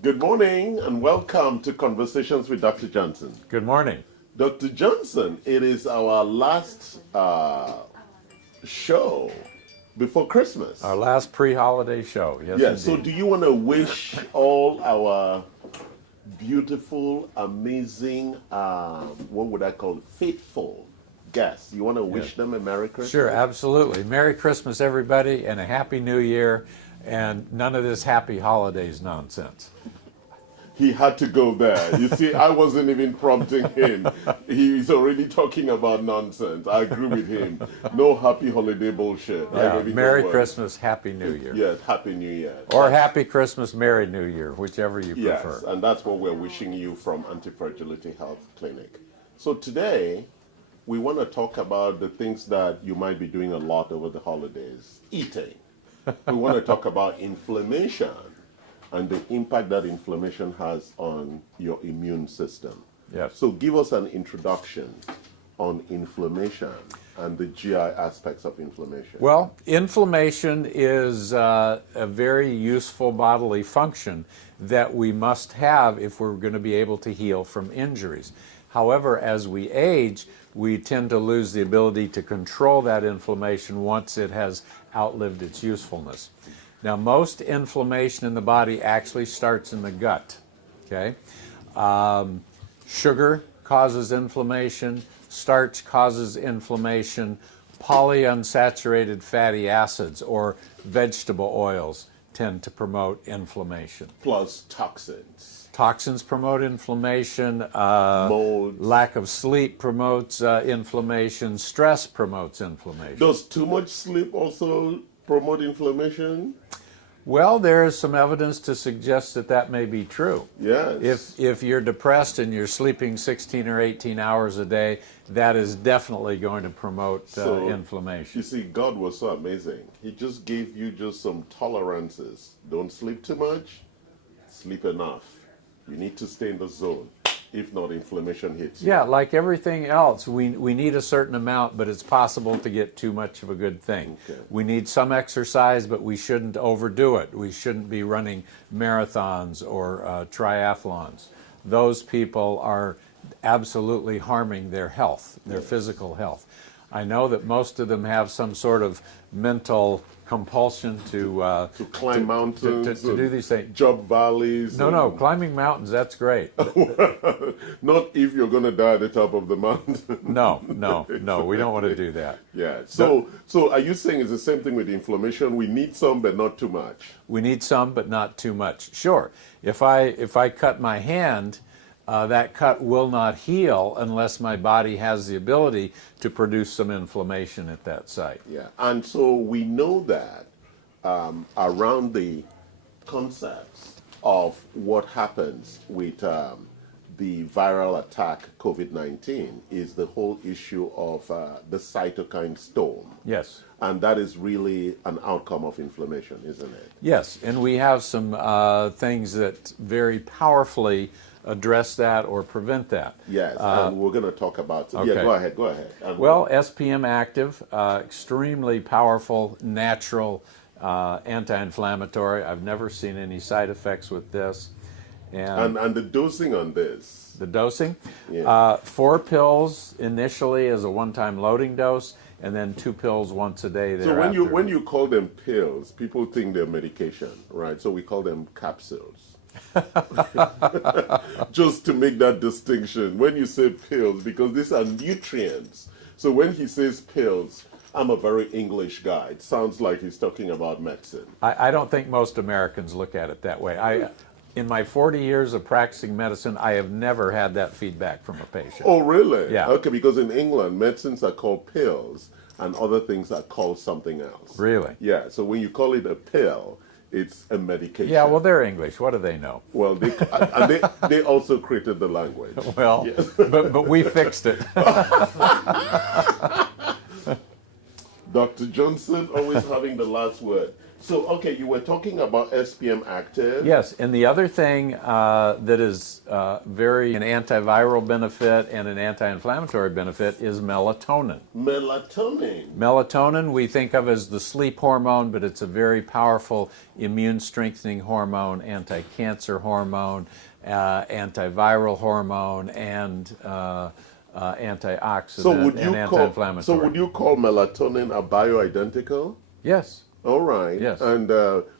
Good morning and welcome to Conversations with Dr. Johnson. Good morning. Dr. Johnson, it is our last show before Christmas. Our last pre-holiday show. Yes, Yeah, indeed. so do you want to wish all our beautiful, amazing, what would I call it, faithful guests, you want to wish them a Merry Christmas? Sure, absolutely. Merry Christmas, everybody, and a Happy New Year, and none of this Happy Holidays nonsense. He had to go there. You see, I wasn't even prompting him. He's already talking about nonsense. I agree with him. No happy holiday bullshit. Yeah, Merry Christmas, Happy New Year. Yes, Happy New Year. Or Happy Christmas, Merry New Year, whichever you Yes, prefer. and that's what we're wishing you from Anti-Fragility Health Clinic. So today, we want to talk about the things that you might be doing a lot over the holidays. Eating. We want to talk about inflammation and the impact that inflammation has on your immune system. Yes. So give us an introduction on inflammation and the GI aspects of inflammation. Well, inflammation is a very useful bodily function that we must have if we're going to be able to heal from injuries. However, as we age, we tend to lose the ability to control that inflammation once it has outlived its usefulness. Now, most inflammation in the body actually starts in the gut, okay? Sugar causes inflammation, starch causes inflammation, polyunsaturated fatty acids or vegetable oils tend to promote inflammation. Plus toxins. Toxins promote inflammation, Molds. lack of sleep promotes inflammation, stress promotes inflammation. Does too much sleep also promote inflammation? Well, there is some evidence to suggest that that may be true. Yes. If you're depressed and you're sleeping 16 or 18 hours a day, that is definitely going to promote inflammation. You see, God was so amazing. He just gave you just some tolerances. Don't sleep too much, sleep enough. You need to stay in the zone. If not, inflammation hits you. Yeah, like everything else, we need a certain amount, but it's possible to get too much of a good thing. Okay. We need some exercise, but we shouldn't overdo it. We shouldn't be running marathons or triathlons. Those people are absolutely harming their health, their physical health. I know that most of them have some sort of mental compulsion to climb mountains, to do these things. Jump valleys. No, climbing mountains, that's great. Not if you're going to die at the top of the mountain. No, we don't want to do that. Yeah. So are you saying it's the same thing with inflammation? We need some, but not too much. We need some, but not too much. Sure. If I cut my hand, that cut will not heal unless my body has the ability to produce some inflammation at that site. Yeah. And so we know that around the concepts of what happens with the viral attack COVID-19 is the whole issue of the cytokine storm. Yes. And that is really an outcome of inflammation, isn't it? Yes, and we have some things that very powerfully address that or prevent that. Yes, and we're going to talk about it. Okay. Yeah, go ahead. Well, SPM active, extremely powerful, natural anti-inflammatory. I've never seen any side effects with this. And the dosing on this? The dosing? Yeah. 4 pills initially as a one-time loading dose, and then 2 pills once a day So thereafter. when you call them pills, people think they're medication, right? So we call them capsules. Just to make that distinction, when you say pills, because these are nutrients. So when he says pills, I'm a very English guy. It sounds like he's talking about medicine. I don't think most Americans look at it that way. In my 40 years of practicing medicine, I have never had that feedback from a patient. Oh, really? Yeah. Okay, because in England, medicines are called pills and other things are called something else. Really? Yeah, so when you call it a pill, it's a medication. Yeah, well, they're English. What do they know? Well, they also created the language. Well, Yes. but we fixed it. Dr. Johnson always having the last word. So, okay, you were talking about SPM active. Yes, and the other thing that is very an antiviral benefit and an anti-inflammatory benefit is melatonin. Melatonin. Melatonin we think of as the sleep hormone, but it's a very powerful immune strengthening hormone, anti-cancer hormone, antiviral hormone, and antioxidant and anti-inflammatory. So would you call melatonin a bioidentical? Yes. All right. Yes. And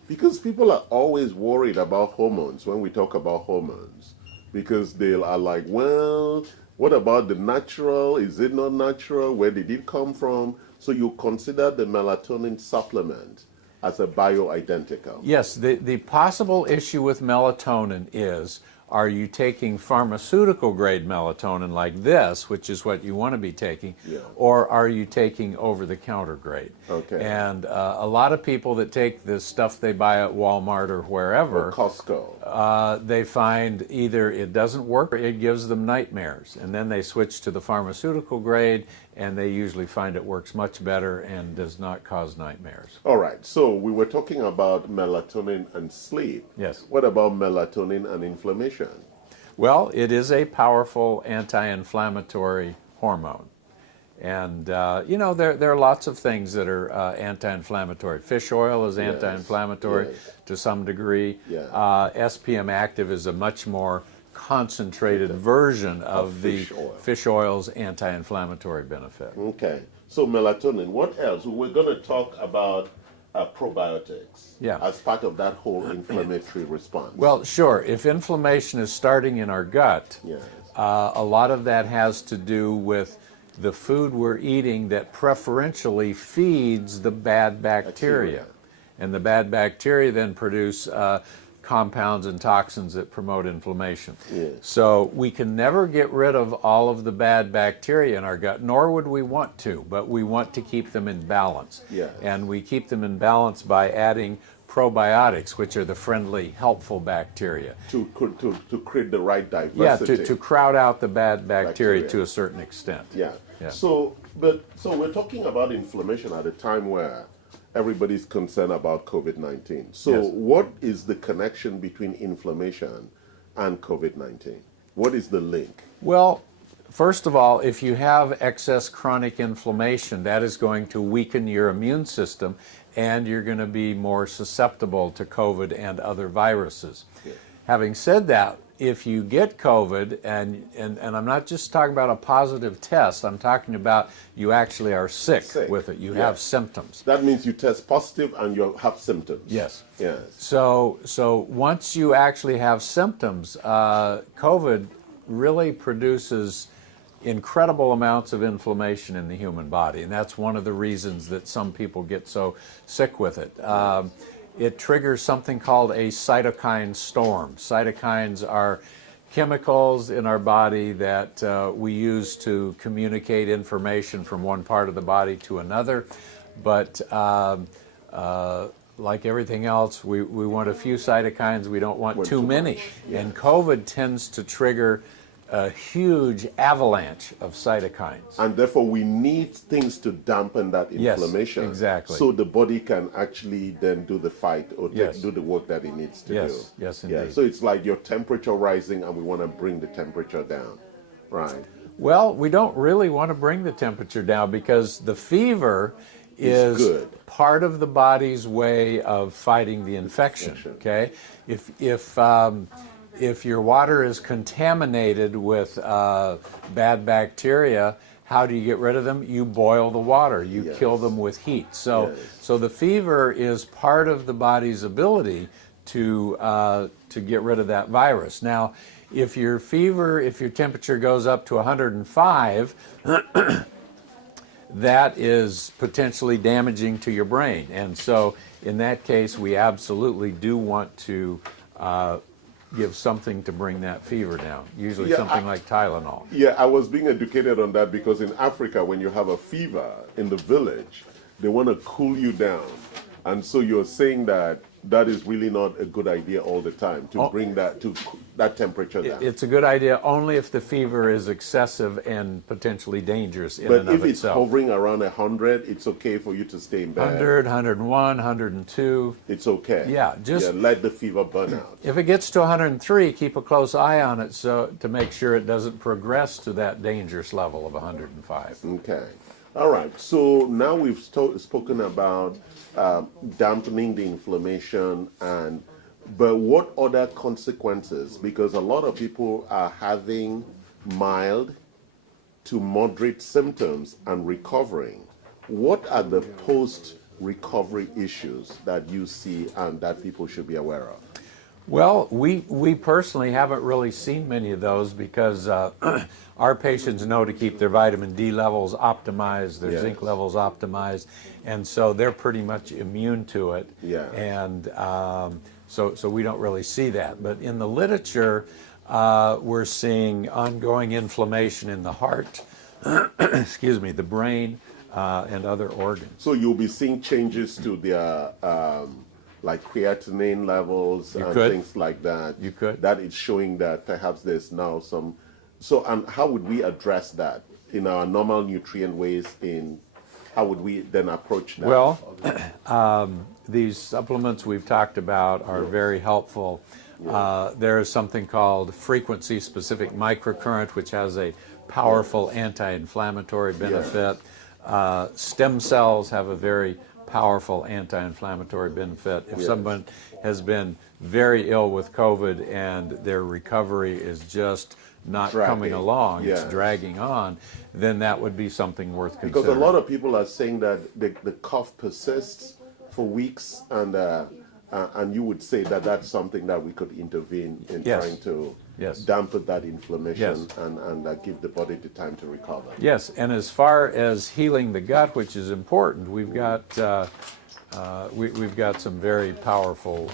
because people are always worried about hormones when we talk about hormones, because they are like, well, what about the natural? Is it not natural? Where did it come from? So you consider the melatonin supplement as a bioidentical? Yes. The possible issue with melatonin is, are you taking pharmaceutical grade melatonin like this, which is what you want to be taking, Yeah. or are you taking over-the-counter grade? Okay. And a lot of people that take the stuff they buy at Walmart or wherever, Or Costco. they find either it doesn't work or it gives them nightmares. And then they switch to the pharmaceutical grade, and they usually find it works much better and does not cause nightmares. All right. So we were talking about melatonin and sleep. Yes. What about melatonin and inflammation? Well, it is a powerful anti-inflammatory hormone. And, you know, there are lots of things that are anti-inflammatory. Fish oil is anti-inflammatory yes. to some degree. Yeah. SPM active is a much more concentrated version of the fish oil. fish oil's anti-inflammatory benefit. Okay. So melatonin. What else? We're going to talk about probiotics as part of that whole inflammatory response. Well, sure. If inflammation is starting in our gut, Yes. a lot of that has to do with the food we're eating that preferentially feeds the bad bacteria. And the bad bacteria then produce compounds and toxins that promote inflammation. Yes. So we can never get rid of all of the bad bacteria in our gut, nor would we want to, but we want to keep them in balance. Yes. And we keep them in balance by adding probiotics, which are the friendly, helpful bacteria. To create the right diversity. Yeah, to crowd out the bad bacteria to a certain extent. Yeah. Yeah. So we're talking about inflammation at a time where everybody's concerned about COVID-19. So Yes. what is the connection between inflammation and COVID-19? What is the link? Well, first of all, if you have excess chronic inflammation, that is going to weaken your immune system, and you're going to be more susceptible to COVID and other viruses. Yeah. Having said that, if you get COVID, and I'm not just talking about a positive test, I'm talking about you actually are sick. With it. You have symptoms. That means you test positive and you have symptoms. Yes. Yes. So once you actually have symptoms, COVID really produces incredible amounts of inflammation in the human body, and that's one of the reasons that some people get so sick with it. It triggers something called a cytokine storm. Cytokines are chemicals in our body that we use to communicate information from one part of the body to another, but like everything else, we want a few cytokines, we don't want too many. Yes. And COVID tends to trigger a huge avalanche of cytokines. And therefore we need things to dampen that inflammation. Yes, exactly. So the body can actually then do the fight or Yes. do the work that it needs to do. Yes, Yeah. indeed. So it's like your temperature rising and we want to bring the temperature down. Right. Well, we don't really want to bring the temperature down because the fever is good. part of the body's way of fighting the infection. Okay, if your water is contaminated with bad bacteria, how do you get rid of them? You boil the water. You Yes. kill them with heat. So, Yes. so the fever is part of the body's ability to get rid of that virus. Now, if your temperature goes up to 105, that is potentially damaging to your brain. And so in that case, we absolutely do want to give something to bring that fever down, usually something like Tylenol. Yeah, I was being educated on that because in Africa, when you have a fever in the village, they want to cool you down. And so you're saying that that is really not a good idea all the time to bring that to that temperature down. It's a good idea only if the fever is excessive and potentially dangerous in But and if of it's itself. hovering around 100, it's okay for you to stay in bed. 100, 101, 102. It's okay. Yeah, just let the fever burn out. if it gets to 103, keep a close eye on it so to make sure it doesn't progress to that dangerous level of 105. Okay. All right. So now we've spoken about dampening the inflammation, but what other consequences? Because a lot of people are having mild to moderate symptoms and recovering. What are the post-recovery issues that you see and that people should be aware of? Well, we personally haven't really seen many of those because our patients know to keep their vitamin D levels optimized, their zinc levels optimized, and so they're pretty much immune to it. Yeah. And so we don't really see that. But in the literature, we're seeing ongoing inflammation in the heart, excuse me, the brain, and other organs. So you'll be seeing changes to their like creatinine levels and things like that. You could. That is showing that perhaps there's now some. So, and how would we address that in our normal nutrient ways? How would we then approach that? Well, these supplements we've talked about are very helpful. There is something called frequency-specific microcurrent, which has a powerful anti-inflammatory benefit. Stem cells have a very powerful anti-inflammatory benefit. If someone has been very ill with COVID and their recovery is just not coming along, it's dragging on, then that would be something worth considering. Because a lot of people are saying that the cough persists for weeks, and you would say that that's something that we could intervene in trying to dampen that inflammation and give the body the time to recover. Yes, and as far as healing the gut, which is important, we've got we've got some very powerful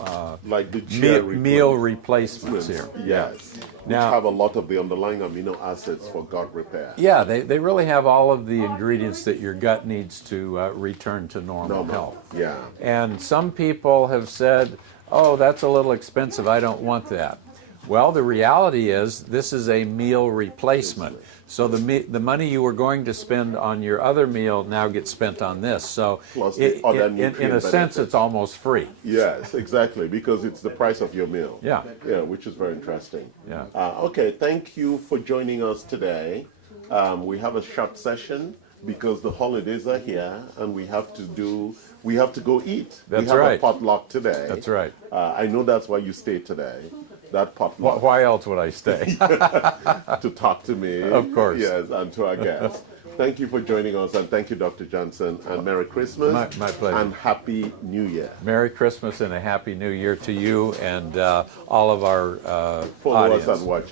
like the meal replacements here. Yes, now, which have a lot of the underlying amino acids for gut repair. Yeah, they really have all of the ingredients that your gut needs to return to normal health. Yeah. And some people have said, oh, that's a little expensive, I don't want that. Well, the reality is this is a meal replacement. So the money you were going to spend on your other meal now gets spent on this. So Plus the other in a sense, it's almost free. Yes, exactly, because it's the price of your meal. Yeah. Yeah, which is very interesting. Yeah. Okay, thank you for joining us today. We have a short session because the holidays are here and we have to go eat. That's we have right. a potluck today. That's right. I know that's why you stayed today. That potluck. Why else would I stay? To talk to me. Of course. Yes, and to our guests. Thank you for joining us, and thank you, Dr. Johnson, and Merry Christmas. My pleasure. And Happy New Year. Merry Christmas and a Happy New Year to you and all of our Followers audience. and watchers.